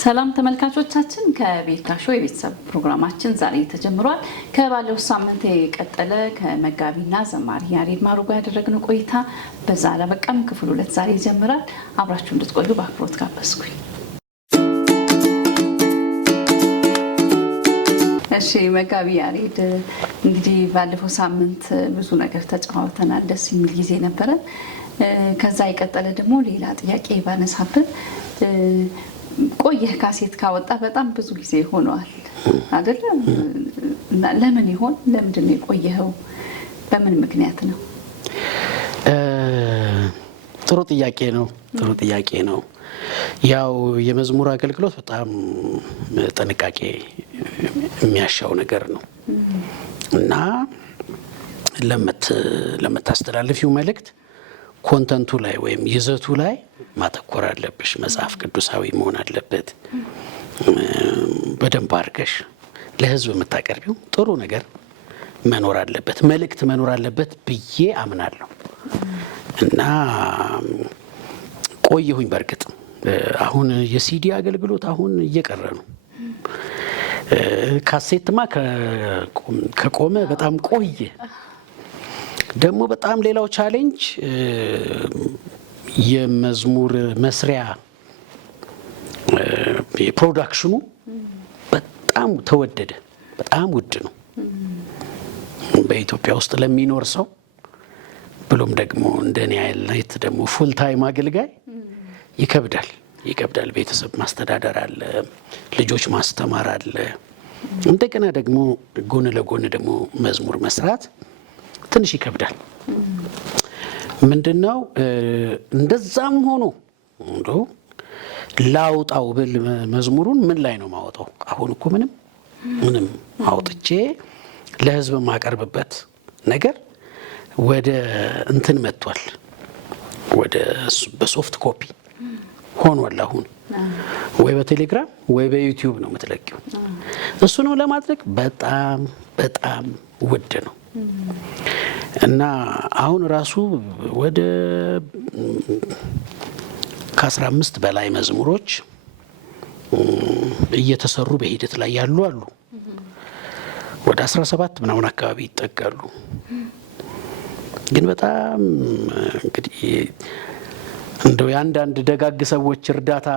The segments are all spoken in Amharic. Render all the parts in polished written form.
ሰላም ተመልካቾቻችን ከቤልካሾ የቤተሰብ ፕሮግራማችን ዛሬ ተጀምሯል። ከባለው ሳምንት የቀጠለ ከመጋቢና ዘማሪ ያሬድ ማሩ ጋር ያደረግነው ቆይታ በዛ አላበቃም። ክፍል 2 ዛሬ ይጀምራል። አብራችሁ እንድትቆዩ በአክብሮት ጋበዝኩኝ። እሺ መጋቢ ያሬድ፣ እንግዲህ ባለፈው ሳምንት ብዙ ነገር ተጫውተናል። ደስ የሚል ጊዜ ነበረ። ከዛ የቀጠለ ደግሞ ሌላ ጥያቄ ባነሳብን ቆየህ ካሴት ካወጣ በጣም ብዙ ጊዜ ሆኗል አይደል? ለምን ይሆን? ለምንድን ነው የቆየኸው? በምን ምክንያት ነው? ጥሩ ጥያቄ ነው። ያው የመዝሙር አገልግሎት በጣም ጥንቃቄ የሚያሻው ነገር ነው እና ለምታስተላልፊው መልእክት ኮንተንቱ ላይ ወይም ይዘቱ ላይ ማተኮር አለብሽ። መጽሐፍ ቅዱሳዊ መሆን አለበት። በደንብ አድርገሽ ለሕዝብ የምታቀርቢው ጥሩ ነገር መኖር አለበት፣ መልእክት መኖር አለበት ብዬ አምናለሁ እና ቆየሁኝ። በእርግጥ አሁን የሲዲ አገልግሎት አሁን እየቀረ ነው። ካሴትማ ከቆመ በጣም ቆየ። ደግሞ በጣም ሌላው ቻሌንጅ የመዝሙር መስሪያ የፕሮዳክሽኑ በጣም ተወደደ፣ በጣም ውድ ነው በኢትዮጵያ ውስጥ ለሚኖር ሰው። ብሎም ደግሞ እንደኔ አይነት ደግሞ ፉል ታይም አገልጋይ ይከብዳል። ቤተሰብ ማስተዳደር አለ፣ ልጆች ማስተማር አለ። እንደገና ደግሞ ጎን ለጎን ደግሞ መዝሙር መስራት ትንሽ ይከብዳል። ምንድነው እንደዛም ሆኖ እንደው ላውጣው ብል መዝሙሩን ምን ላይ ነው ማውጣው? አሁን እኮ ምንም አውጥቼ ለሕዝብ ማቀርብበት ነገር ወደ እንትን መጥቷል። ወደ በሶፍት ኮፒ ሆኗል። አሁን ወይ በቴሌግራም ወይ በዩቲዩብ ነው የምትለቂው። እሱ ነው ለማድረግ በጣም ውድ ነው እና አሁን ራሱ ወደ ከ15 በላይ መዝሙሮች እየተሰሩ በሂደት ላይ ያሉ አሉ። ወደ 17 ምናምን አካባቢ ይጠጋሉ። ግን በጣም እንግዲህ እንደው የአንዳንድ ደጋግ ሰዎች እርዳታ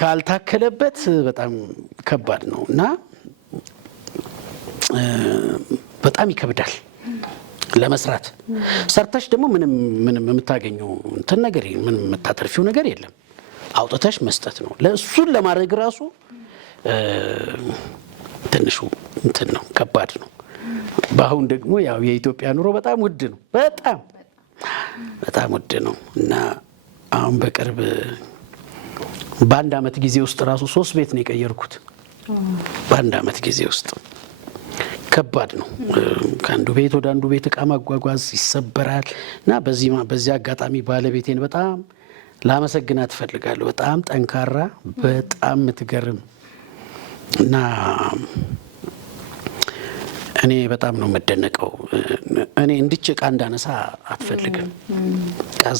ካልታከለበት በጣም ከባድ ነው እና በጣም ይከብዳል ለመስራት። ሰርተሽ ደግሞ ምንም የምታገኘው እንትን ነገር ምንም የምታተርፊው ነገር የለም። አውጥተሽ መስጠት ነው። ለእሱን ለማድረግ ራሱ ትንሹ እንትን ነው፣ ከባድ ነው። በአሁን ደግሞ ያው የኢትዮጵያ ኑሮ በጣም ውድ ነው፣ በጣም ውድ ነው እና አሁን በቅርብ በአንድ አመት ጊዜ ውስጥ ራሱ 3 ቤት ነው የቀየርኩት። በአንድ አመት ጊዜ ውስጥ ከባድ ነው። ከአንዱ ቤት ወደ አንዱ ቤት እቃ ማጓጓዝ ይሰበራል እና በዚህ አጋጣሚ ባለቤቴን በጣም ላመሰግናት እፈልጋለሁ። በጣም ጠንካራ፣ በጣም የምትገርም እና እኔ በጣም ነው የምደነቀው። እኔ እንድች እቃ እንዳነሳ አትፈልግም።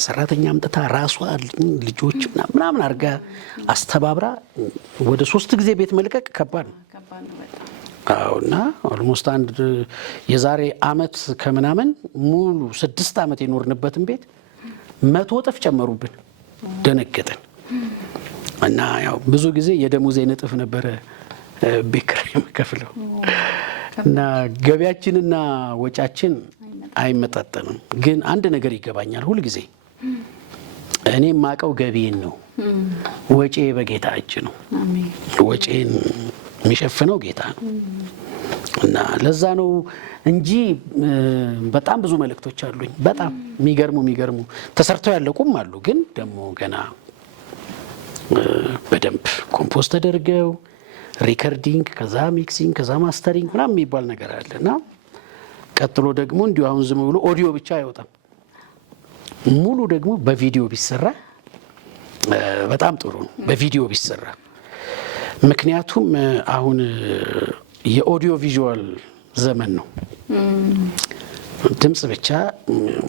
ሰራተኛ አምጥታ ራሷ ልጆች ምናምን አድርጋ አስተባብራ ወደ 3 ጊዜ ቤት መልቀቅ ከባድ ነው። እና ኦልሞስት የዛሬ አመት ከምናምን ሙሉ 6 አመት የኖርንበትን ቤት 100 እጥፍ ጨመሩብን። ደነገጥን እና ያው ብዙ ጊዜ የደሞዜ እጥፍ ነበረ ቤት ኪራይ የምከፍለው እና ገቢያችንና ወጫችን አይመጣጠንም። ግን አንድ ነገር ይገባኛል ሁል ጊዜ እኔ የማውቀው ገቢዬን ነው። ወጪ በጌታ እጅ ነው። ወጪን የሚሸፍነው ጌታ ነው እና ለዛ ነው እንጂ በጣም ብዙ መልእክቶች አሉኝ። በጣም የሚገርሙ ተሰርተው ያለቁም አሉ። ግን ደግሞ ገና በደንብ ኮምፖስት ተደርገው ሪከርዲንግ፣ ከዛ ሚክሲንግ፣ ከዛ ማስተሪንግ ምናምን የሚባል ነገር አለ እና ቀጥሎ ደግሞ እንዲሁ አሁን ዝም ብሎ ኦዲዮ ብቻ አይወጣም። ሙሉ ደግሞ በቪዲዮ ቢሰራ በጣም ጥሩ ነው። በቪዲዮ ቢሰራ ምክንያቱም አሁን የኦዲዮ ቪዥዋል ዘመን ነው። ድምጽ ብቻ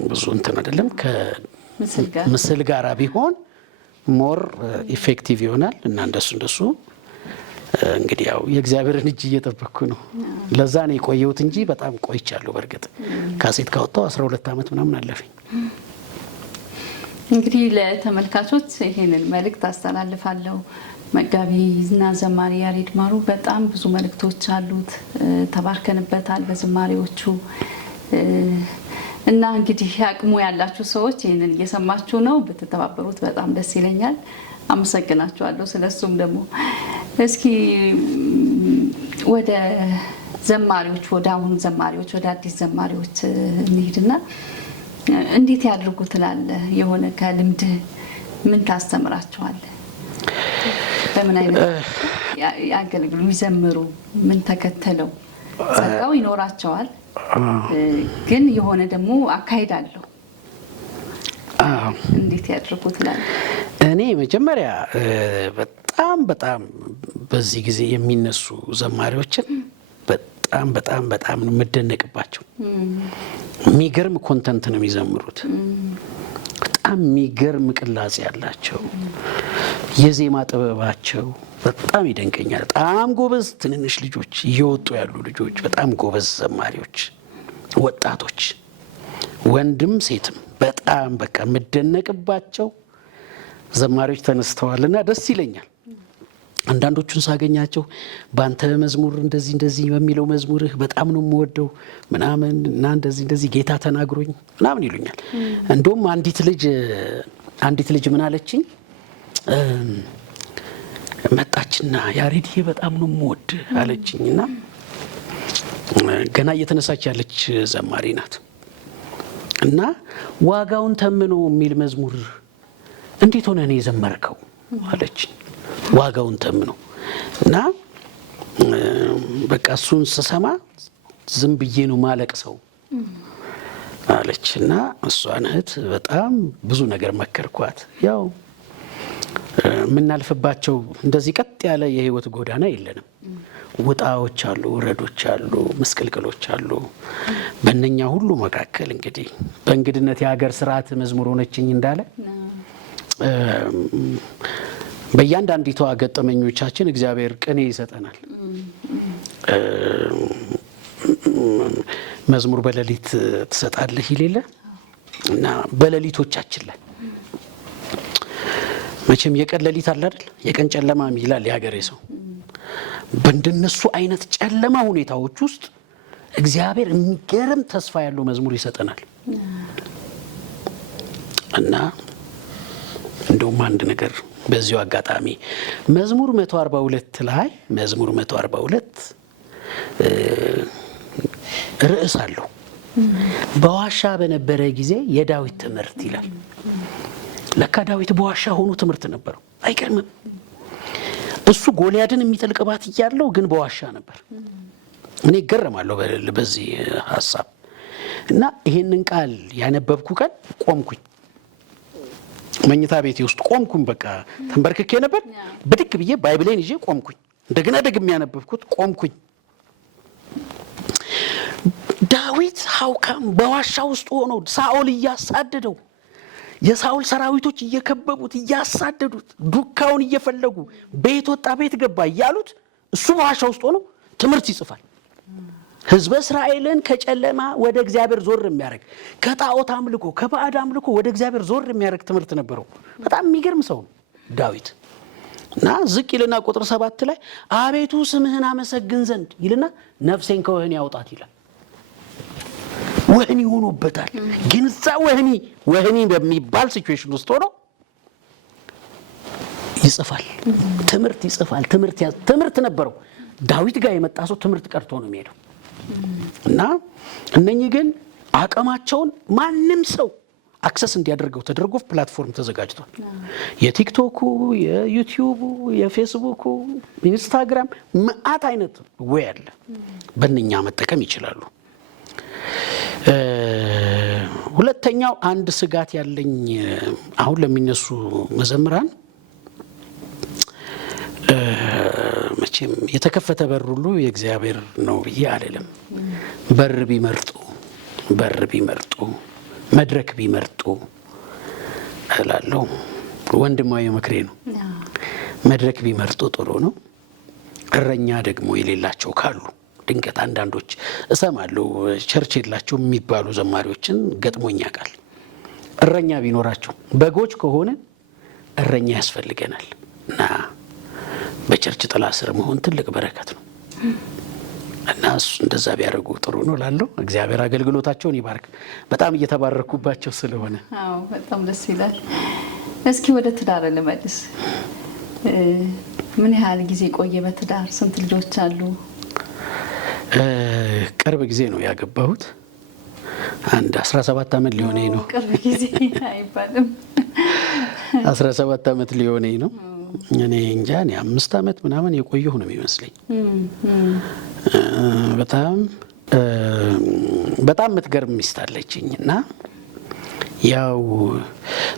ብዙ እንትን አይደለም። ከምስል ጋራ ቢሆን ሞር ኢፌክቲቭ ይሆናል እና እንደሱ እንግዲህ ያው የእግዚአብሔርን እጅ እየጠበቅኩ ነው። ለዛ ነው የቆየሁት እንጂ በጣም ቆይቻለሁ። በእርግጥ ካሴት ካወጣሁ 12 ዓመት ምናምን አለፈኝ። እንግዲህ ለተመልካቾች ይሄንን መልእክት አስተላልፋለሁ። መጋቢና ዘማሪ ያሬድ ማሩ በጣም ብዙ መልእክቶች አሉት፣ ተባርከንበታል በዝማሬዎቹ እና እንግዲህ አቅሙ ያላችሁ ሰዎች ይሄንን እየሰማችሁ ነው፣ ብትተባበሩት በጣም ደስ ይለኛል። አመሰግናችኋለሁ። ስለሱም ደግሞ እስኪ ወደ ዘማሪዎች ወደ አሁኑ ዘማሪዎች ወደ አዲስ ዘማሪዎች እንሂድና እንዴት ያድርጉ ትላለህ? የሆነ ከልምድ ምን ታስተምራቸዋለህ? በምን አይነት ያገልግሉ ይዘምሩ? ምን ተከተለው? ጸጋው ይኖራቸዋል፣ ግን የሆነ ደግሞ አካሄድ አለው። እንዴት ያድርጉ ትላለህ? እኔ መጀመሪያ በጣም በዚህ ጊዜ የሚነሱ ዘማሪዎችን በጣም የምደነቅባቸው። የሚገርም ኮንተንት ነው የሚዘምሩት። በጣም የሚገርም ቅላጼ ያላቸው፣ የዜማ ጥበባቸው በጣም ይደንቀኛል። በጣም ጎበዝ ትንንሽ ልጆች እየወጡ ያሉ ልጆች፣ በጣም ጎበዝ ዘማሪዎች፣ ወጣቶች፣ ወንድም ሴትም በጣም በቃ የምደነቅባቸው ዘማሪዎች ተነስተዋልና ደስ ይለኛል። አንዳንዶቹን ሳገኛቸው በአንተ መዝሙር እንደዚህ በሚለው መዝሙርህ በጣም ነው የምወደው ምናምን እና እንደዚህ ጌታ ተናግሮኝ ምናምን ይሉኛል። እንደውም አንዲት ልጅ ምን አለችኝ? መጣችና ያሬድዬ በጣም ነው የምወድ አለችኝና ገና እየተነሳች ያለች ዘማሪ ናት እና ዋጋውን ተምኖ የሚል መዝሙር እንዴት ሆነ ነው የዘመርከው አለችኝ። ዋጋውን ተምኖ እና በቃ እሱን ስሰማ ዝም ብዬ ነው ማለቅሰው አለች እና እሷን እህት በጣም ብዙ ነገር መከርኳት። ያው የምናልፍባቸው እንደዚህ ቀጥ ያለ የህይወት ጎዳና የለንም። ውጣዎች አሉ፣ ውረዶች አሉ፣ ምስቅልቅሎች አሉ። በእነኛ ሁሉ መካከል እንግዲህ በእንግድነት የሀገር ስርዓት መዝሙር ሆነችኝ እንዳለ በእያንዳንዲቷ ገጠመኞቻችን እግዚአብሔር ቅኔ ይሰጠናል። መዝሙር በሌሊት ትሰጣለህ ይሌለ እና በሌሊቶቻችን ላይ መቼም የቀን ሌሊት አለ አይደል? የቀን ጨለማ ይላል የሀገሬ ሰው። በእንደነሱ አይነት ጨለማ ሁኔታዎች ውስጥ እግዚአብሔር የሚገርም ተስፋ ያለው መዝሙር ይሰጠናል እና እንደውም አንድ ነገር በዚሁ አጋጣሚ መዝሙር 142 ላይ መዝሙር 142 ርዕስ አለው። በዋሻ በነበረ ጊዜ የዳዊት ትምህርት ይላል። ለካ ዳዊት በዋሻ ሆኖ ትምህርት ነበረው። አይገርምም? እሱ ጎልያድን የሚጠልቅባት እያለው ግን በዋሻ ነበር። እኔ እገረማለሁ በዚህ ሀሳብ እና ይሄንን ቃል ያነበብኩ ቀን ቆምኩኝ። መኝታ ቤቴ ውስጥ ቆምኩኝ። በቃ ተንበርክኬ ነበር። ብድግ ብዬ ባይብሌን ይዤ ቆምኩኝ። እንደገና ደግሜ ያነበብኩት ቆምኩኝ። ዳዊት ሀውካም በዋሻ ውስጥ ሆኖ ሳኦል እያሳደደው፣ የሳኦል ሰራዊቶች እየከበቡት እያሳደዱት፣ ዱካውን እየፈለጉ ቤት ወጣ ቤት ገባ እያሉት እሱ በዋሻ ውስጥ ሆኖ ትምህርት ይጽፋል። ህዝበ እስራኤልን ከጨለማ ወደ እግዚአብሔር ዞር የሚያደርግ፣ ከጣዖት አምልኮ ከባዕድ አምልኮ ወደ እግዚአብሔር ዞር የሚያደርግ ትምህርት ነበረው። በጣም የሚገርም ሰው ነው ዳዊት እና ዝቅ ይልና ቁጥር 7 ላይ አቤቱ ስምህን አመሰግን ዘንድ ይልና ነፍሴን ከወህኒ ያውጣት ይላል። ወህኒ ሆኖበታል። ግን እዛ ወህኒ በሚባል ሲቹዌሽን ውስጥ ሆኖ ይጽፋል፣ ትምህርት ይጽፋል። ትምህርት ነበረው። ዳዊት ጋር የመጣ ሰው ትምህርት ቀርቶ ነው የሚሄደው እና እነኚህ ግን አቅማቸውን ማንም ሰው አክሰስ እንዲያደርገው ተደርጎ ፕላትፎርም ተዘጋጅቷል። የቲክቶኩ፣ የዩቲዩቡ፣ የፌስቡኩ፣ ኢንስታግራም መዓት አይነት ወይ አለ። በእነኛ መጠቀም ይችላሉ። ሁለተኛው አንድ ስጋት ያለኝ አሁን ለሚነሱ መዘምራን መቼም የተከፈተ በር ሁሉ የእግዚአብሔር ነው ብዬ አልልም። በር ቢመርጡ መድረክ ቢመርጡ እላለሁ። ወንድማዊ ምክሬ ነው። መድረክ ቢመርጡ ጥሩ ነው። እረኛ ደግሞ የሌላቸው ካሉ ድንገት አንዳንዶች እሰማለሁ ቸርች የላቸው የሚባሉ ዘማሪዎችን ገጥሞኛ ቃል እረኛ ቢኖራቸው በጎች ከሆነ እረኛ ያስፈልገናል እና በቸርች ጥላ ስር መሆን ትልቅ በረከት ነው እና እሱ እንደዛ ቢያደርጉ ጥሩ ነው ላለው እግዚአብሔር አገልግሎታቸውን ይባርክ። በጣም እየተባረኩባቸው ስለሆነ በጣም ደስ ይላል። እስኪ ወደ ትዳር ልመልስ። ምን ያህል ጊዜ ቆየ በትዳር? ስንት ልጆች አሉ? ቅርብ ጊዜ ነው ያገባሁት። አንድ 17 ዓመት ሊሆነኝ ነው። ቅርብ ጊዜ አይባልም። 17 ዓመት ሊሆነኝ ነው። እኔ እንጃ 5 ዓመት ምናምን የቆየሁ ነው የሚመስለኝ። በጣም የምትገርም ሚስት አለችኝ እና ያው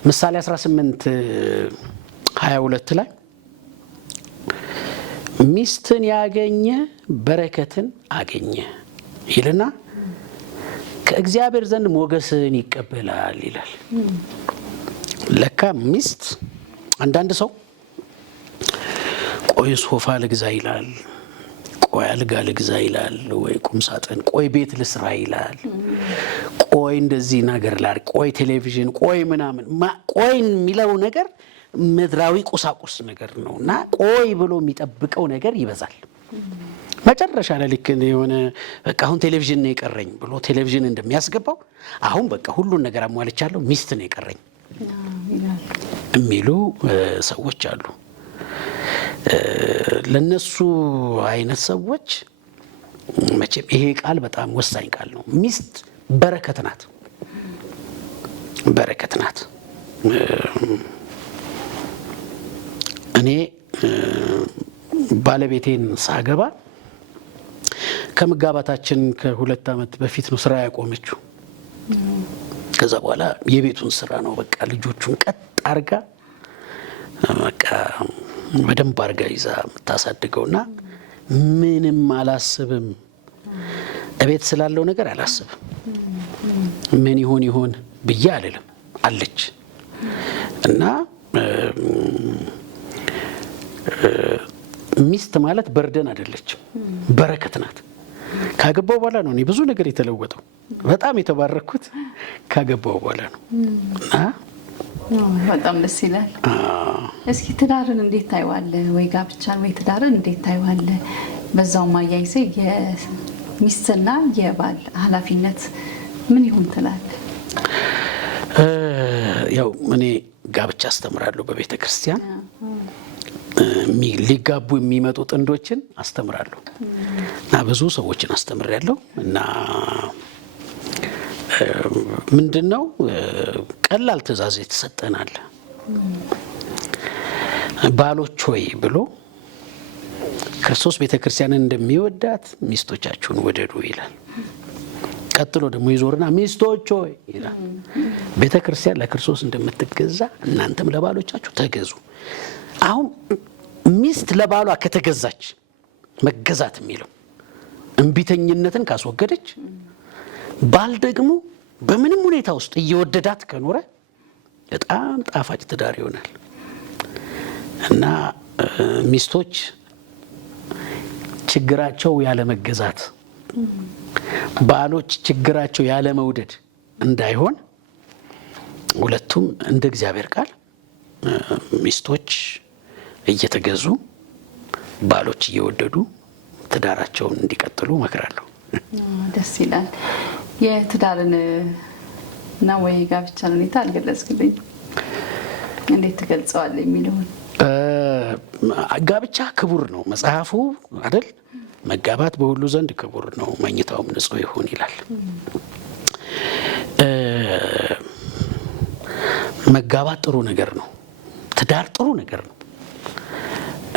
ምሳሌ 18:22 ላይ ሚስትን ያገኘ በረከትን አገኘ ይልና ከእግዚአብሔር ዘንድ ሞገስን ይቀበላል ይላል። ለካ ሚስት አንዳንድ ሰው ቆይ ሶፋ ልግዛ ይላል፣ ቆይ አልጋ ልግዛ ይላል፣ ወይ ቁም ሳጥን፣ ቆይ ቤት ልስራ ይላል፣ ቆይ እንደዚህ ነገር ላድርግ፣ ቆይ ቴሌቪዥን፣ ቆይ ምናምን። ቆይ የሚለው ነገር ምድራዊ ቁሳቁስ ነገር ነው እና ቆይ ብሎ የሚጠብቀው ነገር ይበዛል። መጨረሻ ላይ ልክ የሆነ በቃ አሁን ቴሌቪዥን ነው የቀረኝ ብሎ ቴሌቪዥን እንደሚያስገባው አሁን በቃ ሁሉን ነገር አሟልቻለሁ ሚስት ነው የቀረኝ የሚሉ ሰዎች አሉ። ለነሱ አይነት ሰዎች መቼም ይሄ ቃል በጣም ወሳኝ ቃል ነው። ሚስት በረከት ናት፣ በረከት ናት። እኔ ባለቤቴን ሳገባ ከመጋባታችን ከ2 ዓመት በፊት ነው ስራ ያቆመችው። ከዛ በኋላ የቤቱን ስራ ነው በቃ ልጆቹን ቀጥ አርጋ በቃ በደንብ አርጋ ይዛ የምታሳድገውና ምንም አላስብም፣ እቤት ስላለው ነገር አላስብም። ምን ይሆን ብዬ አልልም አለች እና ሚስት ማለት በርደን አይደለችም፣ በረከት ናት። ካገባው በኋላ ነው እኔ ብዙ ነገር የተለወጠው። በጣም የተባረኩት ካገባው በኋላ ነው እና በጣም ደስ ይላል። እስኪ ትዳርን እንዴት ታይዋለህ? ወይ ጋብቻን ወይ ትዳርን እንዴት ታይዋለህ? በዛውም አያይዘህ የሚስትና የባል ኃላፊነት ምን ይሁን ትላለህ? ያው እኔ ጋብቻ አስተምራለሁ በቤተ ክርስቲያን። ሊጋቡ የሚመጡ ጥንዶችን አስተምራለሁ እና ብዙ ሰዎችን አስተምሬያለሁ እና ምንድነው ቀላል ትእዛዝ የተሰጠናል። ባሎች ሆይ ብሎ ክርስቶስ ቤተክርስቲያንን እንደሚወዳት ሚስቶቻችሁን ውደዱ ይላል። ቀጥሎ ደግሞ ይዞርና ሚስቶች ሆይ ይላል። ቤተክርስቲያን ለክርስቶስ እንደምትገዛ እናንተም ለባሎቻችሁ ተገዙ። አሁን ሚስት ለባሏ ከተገዛች መገዛት የሚለው እንቢተኝነትን ካስወገደች፣ ባል ደግሞ በምንም ሁኔታ ውስጥ እየወደዳት ከኖረ በጣም ጣፋጭ ትዳር ይሆናል እና ሚስቶች ችግራቸው ያለ መገዛት፣ ባሎች ችግራቸው ያለ መውደድ እንዳይሆን ሁለቱም እንደ እግዚአብሔር ቃል ሚስቶች እየተገዙ ባሎች እየወደዱ ትዳራቸውን እንዲቀጥሉ እመክራለሁ። ደስ ይላል። የትዳርን እና ወይ ጋብቻን ሁኔታ አልገለጽክልኝ፣ እንዴት ትገልጸዋለህ የሚለውን? ጋብቻ ክቡር ነው መጽሐፉ አይደል? መጋባት በሁሉ ዘንድ ክቡር ነው፣ መኝታውም ንጹሕ ይሁን ይላል። መጋባት ጥሩ ነገር ነው። ትዳር ጥሩ ነገር ነው።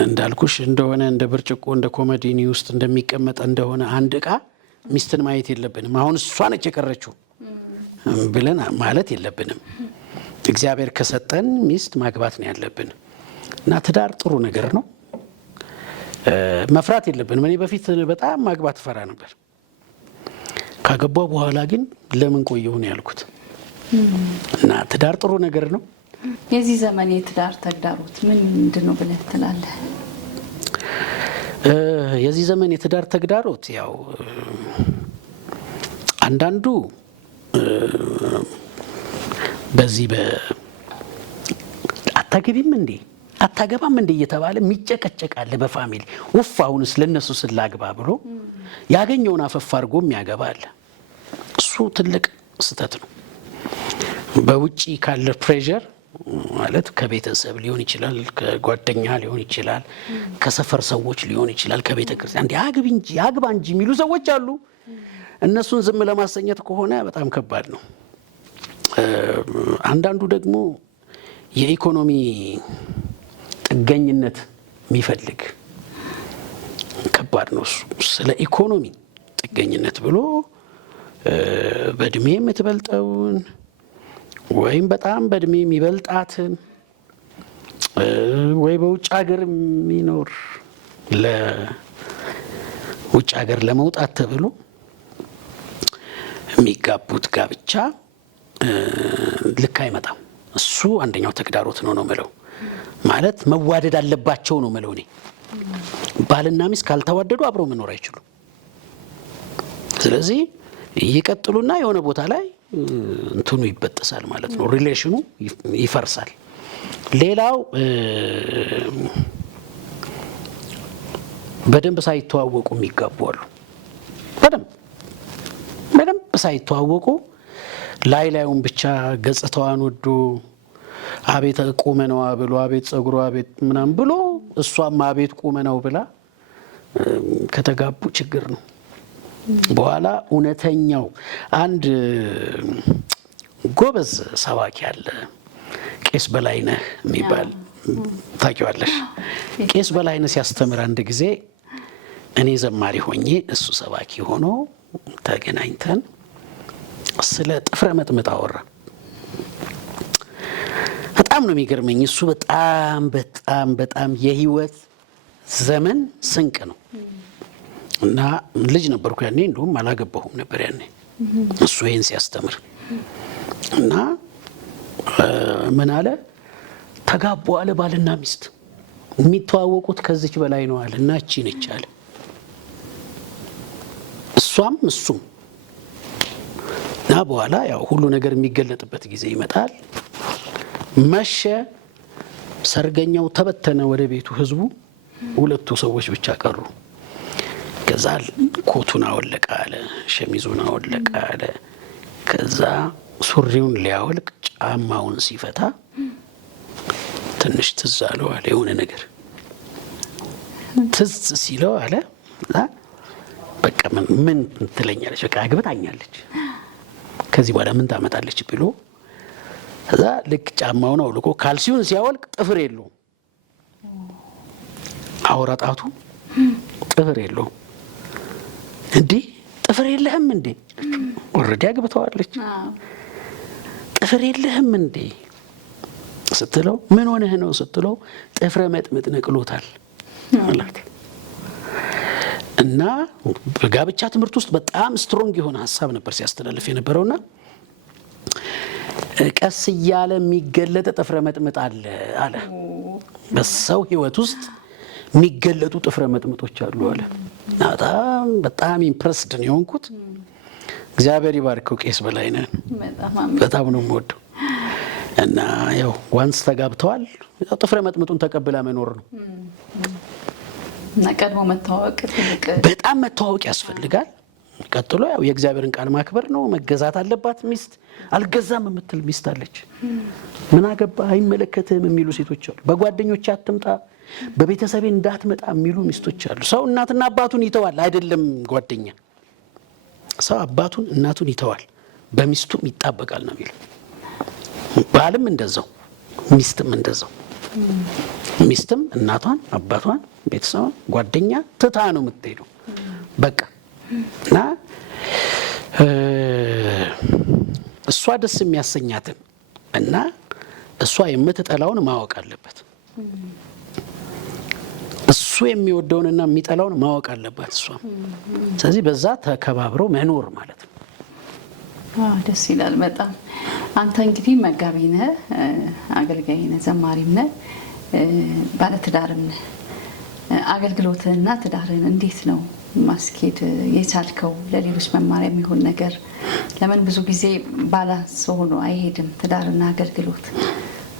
እንዳልኩሽ እንደሆነ እንደ ብርጭቆ እንደ ኮመዲኒ ውስጥ እንደሚቀመጥ እንደሆነ አንድ ዕቃ ሚስትን ማየት የለብንም። አሁን እሷ ነች የቀረችው ብለን ማለት የለብንም። እግዚአብሔር ከሰጠን ሚስት ማግባት ነው ያለብን እና ትዳር ጥሩ ነገር ነው። መፍራት የለብንም። እኔ በፊት በጣም ማግባት ፈራ ነበር። ካገባው በኋላ ግን ለምን ቆየሁ ነው ያልኩት እና ትዳር ጥሩ ነገር ነው። የዚህ ዘመን የትዳር ተግዳሮት ምንድነው ብለህ ትላለህ? የዚህ ዘመን የትዳር ተግዳሮት ያው አንዳንዱ በዚህ አታገቢም እንዴ አታገባም እንዴ እየተባለ የሚጨቀጨቃል በፋሚሊ ውፍ አሁንስ ለነሱ ስላግባ ብሎ ያገኘውን አፈፍ አድርጎ የሚያገባ አለ። እሱ ትልቅ ስህተት ነው። በውጪ ካለ ፕሬዠር ማለት ከቤተሰብ ሊሆን ይችላል፣ ከጓደኛ ሊሆን ይችላል፣ ከሰፈር ሰዎች ሊሆን ይችላል፣ ከቤተ ክርስቲያን እንዴ አግባ እንጂ የሚሉ ሰዎች አሉ። እነሱን ዝም ለማሰኘት ከሆነ በጣም ከባድ ነው። አንዳንዱ ደግሞ የኢኮኖሚ ጥገኝነት የሚፈልግ ከባድ ነው። ስለ ኢኮኖሚ ጥገኝነት ብሎ በእድሜ የምትበልጠውን ወይም በጣም በእድሜ የሚበልጣትን ወይ በውጭ ሀገር የሚኖር ለውጭ ሀገር ለመውጣት ተብሎ የሚጋቡት ጋብቻ ልክ አይመጣም። እሱ አንደኛው ተግዳሮት ነው ምለው። ማለት መዋደድ አለባቸው ነው ምለው። እኔ ባልና ሚስት ካልተዋደዱ አብረው መኖር አይችሉም። ስለዚህ ይቀጥሉና የሆነ ቦታ ላይ እንትኑ ይበጠሳል ማለት ነው። ሪሌሽኑ ይፈርሳል። ሌላው በደንብ ሳይተዋወቁ የሚጋቡ አሉ። በደንብ ሳይተዋወቁ ላዩን ብቻ ገጽታዋን ወዶ አቤት ቁመናዋ ብሎ አቤት ጸጉሯ አቤት ምናምን ብሎ እሷም አቤት ቁመናው ብላ ከተጋቡ ችግር ነው። በኋላ እውነተኛው አንድ ጎበዝ ሰባኪ አለ፣ ቄስ በላይነህ የሚባል ታውቂዋለሽ? ቄስ በላይነህ ሲያስተምር አንድ ጊዜ እኔ ዘማሪ ሆኜ እሱ ሰባኪ ሆኖ ተገናኝተን ስለ ጥፍረ መጥምጥ አወራ። በጣም ነው የሚገርመኝ። እሱ በጣም የህይወት ዘመን ስንቅ ነው። እና ልጅ ነበርኩ ያኔ፣ እንደውም አላገባሁም ነበር ያኔ እሱ ይሄን ሲያስተምር። እና ምን አለ፣ ተጋቡ አለ ባልና ሚስት የሚተዋወቁት ከዚች በላይ ነው አለ። እና እቺ ነች አለ እሷም እሱም። እና በኋላ ያው ሁሉ ነገር የሚገለጥበት ጊዜ ይመጣል። መሸ፣ ሰርገኛው ተበተነ ወደ ቤቱ፣ ህዝቡ ሁለቱ ሰዎች ብቻ ቀሩ። ከዛ ኮቱን አወለቀ አለ፣ ሸሚዙን አወለቀ አለ። ከዛ ሱሪውን ሊያወልቅ ጫማውን ሲፈታ ትንሽ ትዝ አለው አለ። የሆነ ነገር ትዝ ሲለው አለ በቃ ምን ትለኛለች፣ በቃ አግብታኛለች፣ ከዚህ በኋላ ምን ታመጣለች ብሎ ከዛ ልክ ጫማውን አውልቆ ካልሲውን ሲያወልቅ ጥፍር የለውም፣ አውራጣቱ ጥፍር የለውም። እንዴ ጥፍር የለህም እንዴ? ኦልሬዲ አግብተዋለች። ጥፍር የለህም እንዴ ስትለው ምን ሆነህ ነው ስትለው ጥፍረ መጥምጥ ነቅሎታል ማለት። እና በጋብቻ ትምህርት ውስጥ በጣም ስትሮንግ የሆነ ሀሳብ ነበር ሲያስተላልፍ የነበረውና ቀስ እያለ የሚገለጥ ጥፍረ መጥምጥ አለ። በሰው ህይወት ውስጥ የሚገለጡ ጥፍረ መጥምጦች አሉ አለ። በጣም ኢምፕረስድ ነው የሆንኩት። እግዚአብሔር ይባርከው ቄስ በላይነህ፣ በጣም ነው የምወደው። እና ያው ዋንስ ተጋብተዋል፣ ጥፍረ መጥምጡን ተቀብላ መኖር ነው። እና ቀድሞ መተዋወቅ በጣም መተዋወቅ ያስፈልጋል። ቀጥሎ ያው የእግዚአብሔርን ቃል ማክበር ነው። መገዛት አለባት ሚስት። አልገዛም የምትል ሚስት አለች። ምን አገባ አይመለከትም የሚሉ ሴቶች አሉ። በጓደኞች አትምጣ፣ በቤተሰቤ እንዳትመጣ የሚሉ ሚስቶች አሉ። ሰው እናትና አባቱን ይተዋል አይደለም ጓደኛ። ሰው አባቱን እናቱን ይተዋል፣ በሚስቱም ይጣበቃል ነው የሚለው። ባልም እንደዛው፣ ሚስትም እንደዛው። ሚስትም እናቷን አባቷን ቤተሰቧን ጓደኛ ትታ ነው የምትሄደው በቃ። እና እሷ ደስ የሚያሰኛትን እና እሷ የምትጠላውን ማወቅ አለበት። እሱ የሚወደውንና የሚጠላውን ማወቅ አለባት እሷ። ስለዚህ በዛ ተከባብረው መኖር ማለት ነው። ደስ ይላል በጣም። አንተ እንግዲህ መጋቢ ነህ፣ አገልጋይ ነህ፣ ዘማሪም ነህ፣ ባለትዳርም ነህ። አገልግሎትህና ትዳርህን እንዴት ነው ማስኬድ የቻልከው? ለሌሎች መማሪያ የሚሆን ነገር። ለምን ብዙ ጊዜ ባላንስ ሆኖ አይሄድም ትዳርና አገልግሎት።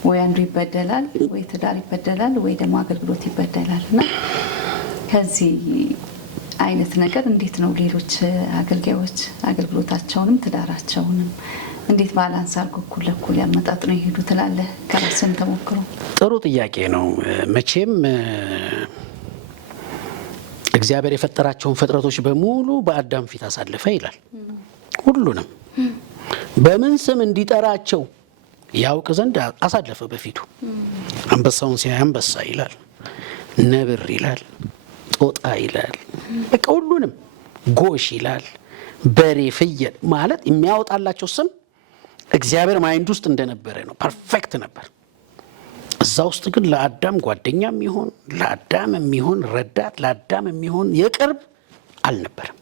ወይ አንዱ ይበደላል፣ ወይ ትዳር ይበደላል፣ ወይ ደግሞ አገልግሎት ይበደላል። እና ከዚህ አይነት ነገር እንዴት ነው ሌሎች አገልጋዮች አገልግሎታቸውንም ትዳራቸውንም እንዴት ባላንስ አድርጎ እኩል ለእኩል ያመጣጥኑ ይሄዱ ትላለህ? ከራስህም ተሞክሮ። ጥሩ ጥያቄ ነው። መቼም እግዚአብሔር የፈጠራቸውን ፍጥረቶች በሙሉ በአዳም ፊት አሳለፈ ይላል። ሁሉንም በምን ስም እንዲጠራቸው ያውቅ ዘንድ አሳለፈ በፊቱ። አንበሳውን ሲያይ አንበሳ ይላል፣ ነብር ይላል፣ ጦጣ ይላል፣ በቃ ሁሉንም ጎሽ ይላል፣ በሬ፣ ፍየል ማለት የሚያወጣላቸው ስም እግዚአብሔር ማይንድ ውስጥ እንደነበረ ነው። ፐርፌክት ነበር። እዛ ውስጥ ግን ለአዳም ጓደኛ የሚሆን ለአዳም የሚሆን ረዳት ለአዳም የሚሆን የቅርብ አልነበረም።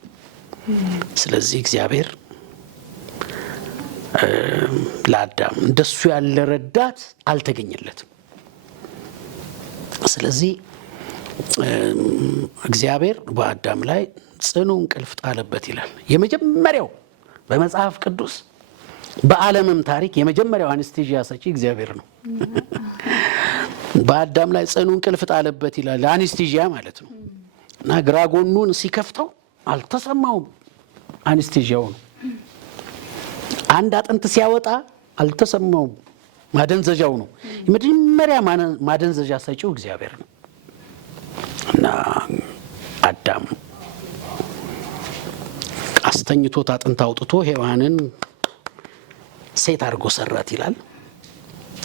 ስለዚህ እግዚአብሔር ለአዳም እንደሱ ያለ ረዳት አልተገኘለትም። ስለዚህ እግዚአብሔር በአዳም ላይ ጽኑ እንቅልፍ ጣለበት ይላል። የመጀመሪያው በመጽሐፍ ቅዱስ በዓለምም ታሪክ የመጀመሪያው አነስቴዥያ ሰጪ እግዚአብሔር ነው። በአዳም ላይ ጽኑ እንቅልፍ ጣለበት ይላል። አነስቴዥያ ማለት ነው። እና ግራ ጎኑን ሲከፍተው አልተሰማውም። አነስቴዥያው ነው። አንድ አጥንት ሲያወጣ አልተሰማውም። ማደንዘዣው ነው። የመጀመሪያ ማደንዘዣ ሰጪው እግዚአብሔር ነው። እና አዳም አስተኝቶት አጥንት አውጥቶ ሔዋንን ሴት አድርጎ ሰራት ይላል።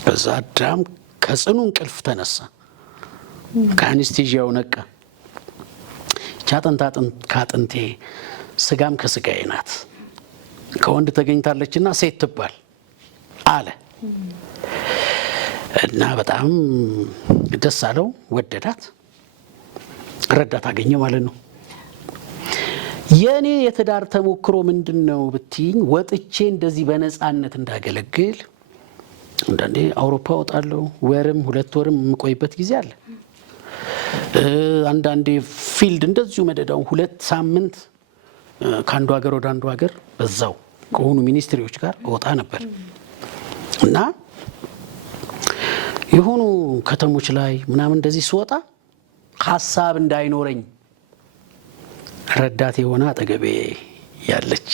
በዛ አዳም ከጽኑ እንቅልፍ ተነሳ፣ ከአነስቴዥያው ነቃ። ይህች አጥንት ከአጥንቴ ስጋም ከስጋዬ ናት፣ ከወንድ ተገኝታለችና ሴት ትባል አለ እና በጣም ደስ አለው፣ ወደዳት፣ ረዳት አገኘ ማለት ነው። የእኔ የትዳር ተሞክሮ ምንድን ነው ብትይኝ፣ ወጥቼ እንደዚህ በነፃነት እንዳገለግል አንዳንዴ አውሮፓ ወጣለሁ፣ ወርም 2 ወርም የምቆይበት ጊዜ አለ። አንዳንዴ ፊልድ እንደዚሁ መደዳው 2 ሳምንት ከአንዱ ሀገር ወደ አንዱ ሀገር በዛው ከሆኑ ሚኒስትሪዎች ጋር እወጣ ነበር እና የሆኑ ከተሞች ላይ ምናምን እንደዚህ ስወጣ ሀሳብ እንዳይኖረኝ ረዳት የሆነ አጠገቤ ያለች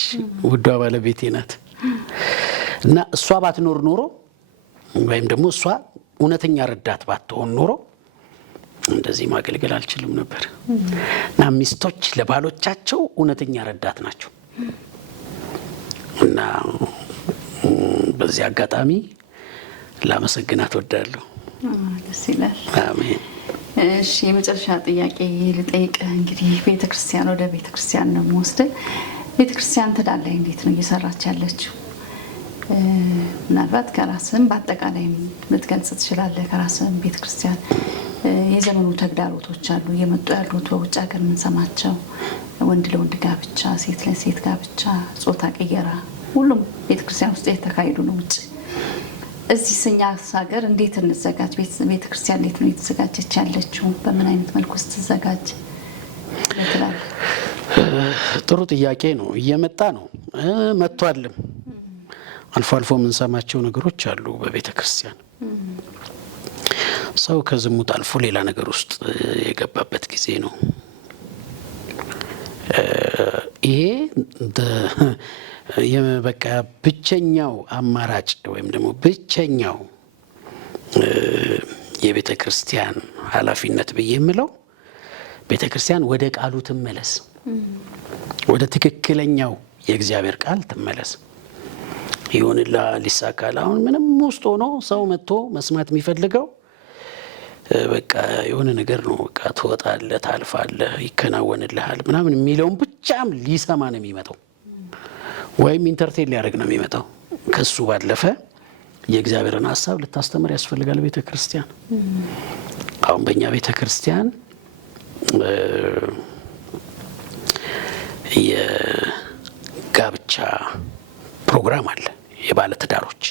ውዷ ባለቤቴ ናት እና እሷ ባትኖር ኖሮ ወይም ደግሞ እሷ እውነተኛ ረዳት ባትሆን ኖሮ እንደዚህ ማገልገል አልችልም ነበር። እና ሚስቶች ለባሎቻቸው እውነተኛ ረዳት ናቸው። እና በዚህ አጋጣሚ ላመሰግናት እወዳለሁ። ደስ ይላል። አሜን። እሺ፣ የመጨረሻ ጥያቄ ልጠይቅህ። እንግዲህ ቤተክርስቲያን ወደ ቤተክርስቲያን ነው የምወስድህ። ቤተክርስቲያን ትዳር ላይ እንዴት ነው እየሰራች ያለችው? ምናልባት ከራስህም በአጠቃላይም ልትገልጽ ትችላለህ። ከራስህም ቤተክርስቲያን የዘመኑ ተግዳሮቶች አሉ እየመጡ ያሉት በውጭ ሀገር የምንሰማቸው ወንድ ለወንድ ጋብቻ፣ ሴት ለሴት ጋብቻ፣ ጾታ ቅየራ ሁሉም ቤተክርስቲያን ውስጥ የተካሄዱ ነው ውጭ። እዚህ እኛ ሀገር እንዴት እንዘጋጅ? ቤተክርስቲያን እንዴት ነው የተዘጋጀች ያለችው? በምን አይነት መልኩ ስትዘጋጅ ትላለህ? ጥሩ ጥያቄ ነው። እየመጣ ነው መጥቷልም። አልፎ አልፎ የምንሰማቸው ነገሮች አሉ በቤተ ክርስቲያን። ሰው ከዝሙት አልፎ ሌላ ነገር ውስጥ የገባበት ጊዜ ነው። ይሄ በቃ ብቸኛው አማራጭ ወይም ደግሞ ብቸኛው የቤተ ክርስቲያን ኃላፊነት ብዬ የምለው ቤተ ክርስቲያን ወደ ቃሉ ትመለስ፣ ወደ ትክክለኛው የእግዚአብሔር ቃል ትመለስ። ይሁንላ ሊሳካል አሁን ምንም ውስጥ ሆኖ ሰው መጥቶ መስማት የሚፈልገው በቃ የሆነ ነገር ነው። በቃ ትወጣለህ፣ ታልፋለህ፣ ይከናወንልሃል ምናምን የሚለውን ብቻም ሊሰማ ነው የሚመጣው፣ ወይም ኢንተርቴን ሊያደርግ ነው የሚመጣው። ከሱ ባለፈ የእግዚአብሔርን ሀሳብ ልታስተምር ያስፈልጋል ቤተ ክርስቲያን። አሁን በእኛ ቤተ ክርስቲያን የጋብቻ ፕሮግራም አለ፣ የባለ ትዳሮች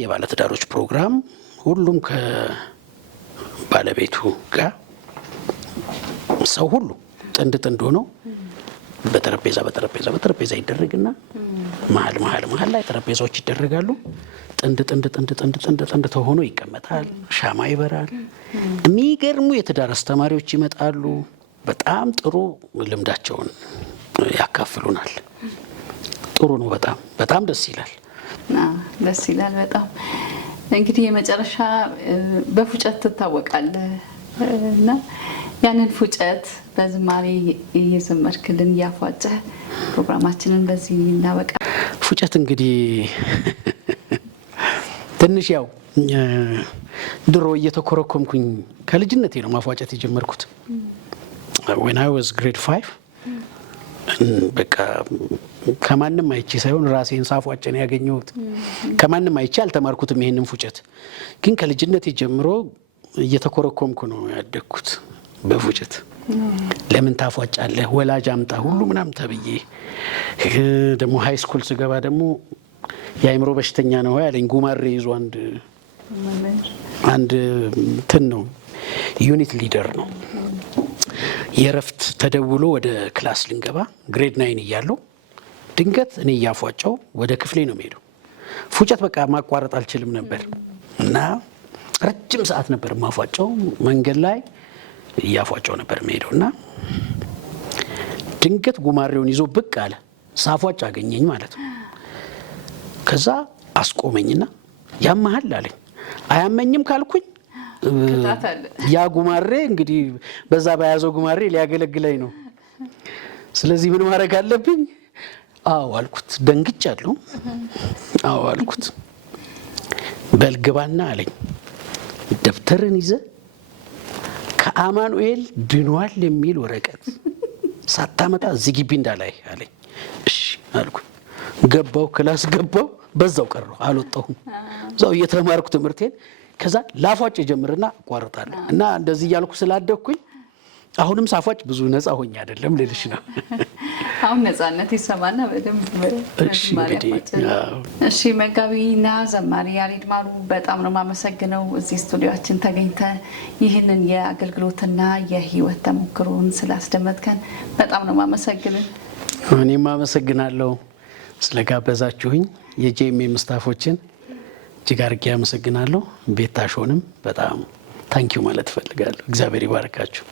የባለትዳሮች ፕሮግራም ሁሉም ከባለቤቱ ጋር ሰው ሁሉ ጥንድ ጥንድ ሆኖ በጠረጴዛ ይደረግና መሀል ላይ ጠረጴዛዎች ይደረጋሉ። ጥንድ ተሆኖ ይቀመጣል። ሻማ ይበራል። የሚገርሙ የትዳር አስተማሪዎች ይመጣሉ። በጣም ጥሩ ልምዳቸውን ያካፍሉናል። ጥሩ ነው። በጣም ደስ ይላል። ደስ ይላል በጣም። እንግዲህ የመጨረሻ በፉጨት ትታወቃለህ እና ያንን ፉጨት በዝማሬ እየዘመርክልን እያፏጨህ ፕሮግራማችንን በዚህ እናበቃ። ፉጨት እንግዲህ ትንሽ ያው ድሮ እየተኮረኮምኩኝ ከልጅነቴ ነው ማፏጨት የጀመርኩት። when I was grade 5 በቃ ከማንም አይቼ ሳይሆን ራሴን ሳፏጭ ነው ያገኘሁት። ከማንም አይቼ አልተማርኩትም ይሄንን ፉጨት። ግን ከልጅነቴ ጀምሮ እየተኮረኮምኩ ነው ያደግኩት በፉጨት። ለምን ታፏጫለህ ወላጅ አምጣ ሁሉ ምናምን ተብዬ ደግሞ ሃይ ስኩል ስገባ ደግሞ የአእምሮ በሽተኛ ነው ያለኝ ጉማሬ ይዞ አንድ እንትን ነው ዩኒት ሊደር ነው። የረፍት ተደውሎ ወደ ክላስ ልንገባ ግሬድ 9 እያለሁ ድንገት እኔ እያፏጫው ወደ ክፍሌ ነው የምሄደው። ፉጨት በቃ ማቋረጥ አልችልም ነበር እና ረጅም ሰዓት ነበር ማፏጫው። መንገድ ላይ እያፏጫው ነበር የምሄደው እና ድንገት ጉማሬውን ይዞ ብቅ አለ። ሳፏጭ አገኘኝ ማለት ነው። ከዛ አስቆመኝና ያመሃል አለኝ። አያመኝም ካልኩኝ ያ ጉማሬ እንግዲህ በዛ በያዘው ጉማሬ ሊያገለግለኝ ነው። ስለዚህ ምን ማድረግ አለብኝ? አዎ አልኩት። ደንግጫለሁ። አዎ አልኩት። በልግባና አለኝ ደብተርን ይዘ ከአማኑኤል ድኗል የሚል ወረቀት ሳታመጣ እዚህ ግቢ እንዳላይ አለኝ። እሺ አልኩኝ። ገባው፣ ክላስ ገባው። በዛው ቀረሁ፣ አልወጣሁም። እዛው እየተማርኩ ትምህርቴን ከዛ ላፏጭ ጀምርና አቋርጣለሁ እና እንደዚህ እያልኩ ስላደግኩኝ አሁንም ሳፏጭ ብዙ ነፃ ሆኜ አይደለም ልልሽ ነው። አሁን ነፃነት ይሰማና በደንብ እሺ። መጋቢና ዘማሪ ያሬድ ማሩ በጣም ነው የማመሰግነው እዚህ ስቱዲዮአችን ተገኝተ ይህንን የአገልግሎትና የህይወት ተሞክሮን ስላስደመጥከን በጣም ነው የማመሰግነው። እኔም አመሰግናለሁ ስለጋበዛችሁኝ። የጄኤምኤም ስታፎችን እጅግ አድርጌ አመሰግናለሁ። ቤታሾንም በጣም ታንኪዩ ማለት እፈልጋለሁ። እግዚአብሔር ይባርካችሁ።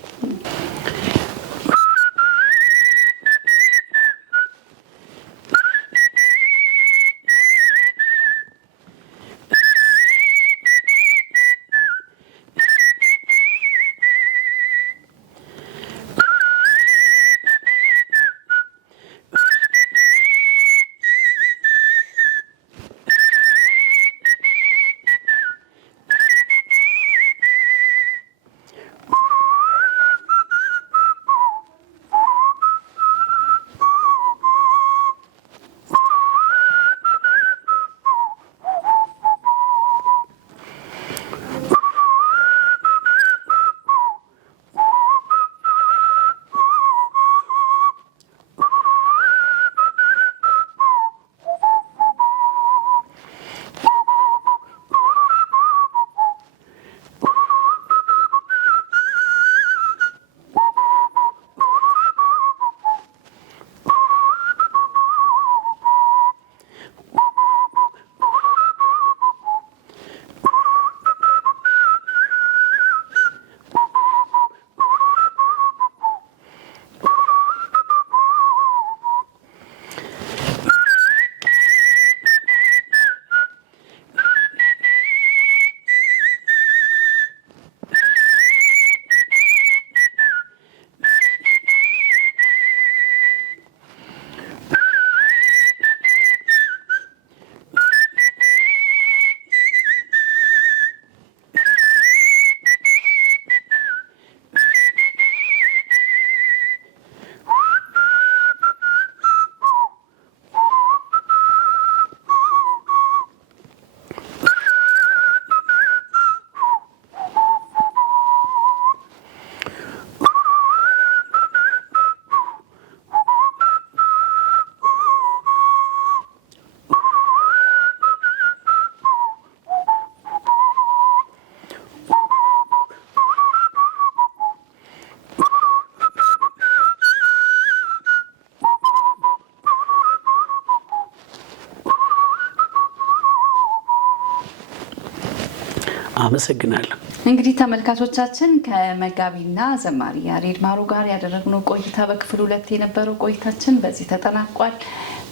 አመሰግናለሁ። እንግዲህ ተመልካቾቻችን ከመጋቢና ዘማሪ ያሬድ ማሩ ጋር ያደረግነው ቆይታ በክፍል 2 የነበረው ቆይታችን በዚህ ተጠናቋል።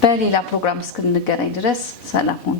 በሌላ ፕሮግራም እስክንገናኝ ድረስ ሰላም ሁኑ።